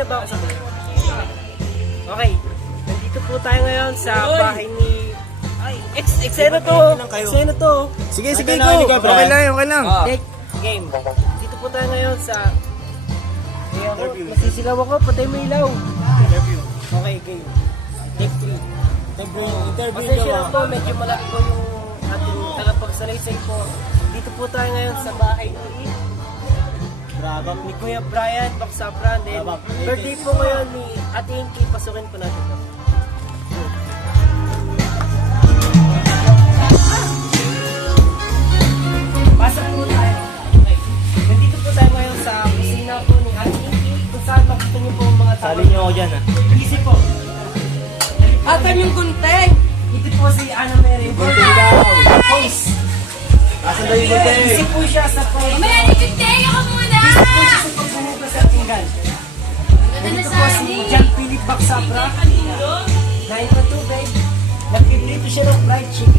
na ba ako sa Okay. Nandito po tayo ngayon sa bahay ni... Ay, eksena to. Eksena to. Sige, go. Okay lang. Game. Dito po tayo ngayon sa... Masisilaw ako, patay mo ilaw. Okay, game. Take 3. Interview Pasensya lang po, medyo malaki po yung ating tagapagsalaysay po. Dito po tayo ngayon sa bahay ni Kuya Brian Baksapran. Then, birthday po ngayon ni Ate Inky. Pasukin po natin. Pasok po tayo. Okay. Nandito po tayo ngayon sa kusina po ni Ate Inky. Kung saan makita niyo po ang mga tao. Sali niyo ako dyan, ha? Easy po. Atam yung gunteng! Ito po si Ana Mary. Gunteng daw. Host. Asan daw yung gunteng? Easy po siya sa pag... Mamaya, nagtiteng ako muna! Easy po siya sa pagbubugas at tinggan. Dito po si John Philip Baksapra. Dahil na tubig, nagpiprito siya ng fried chicken.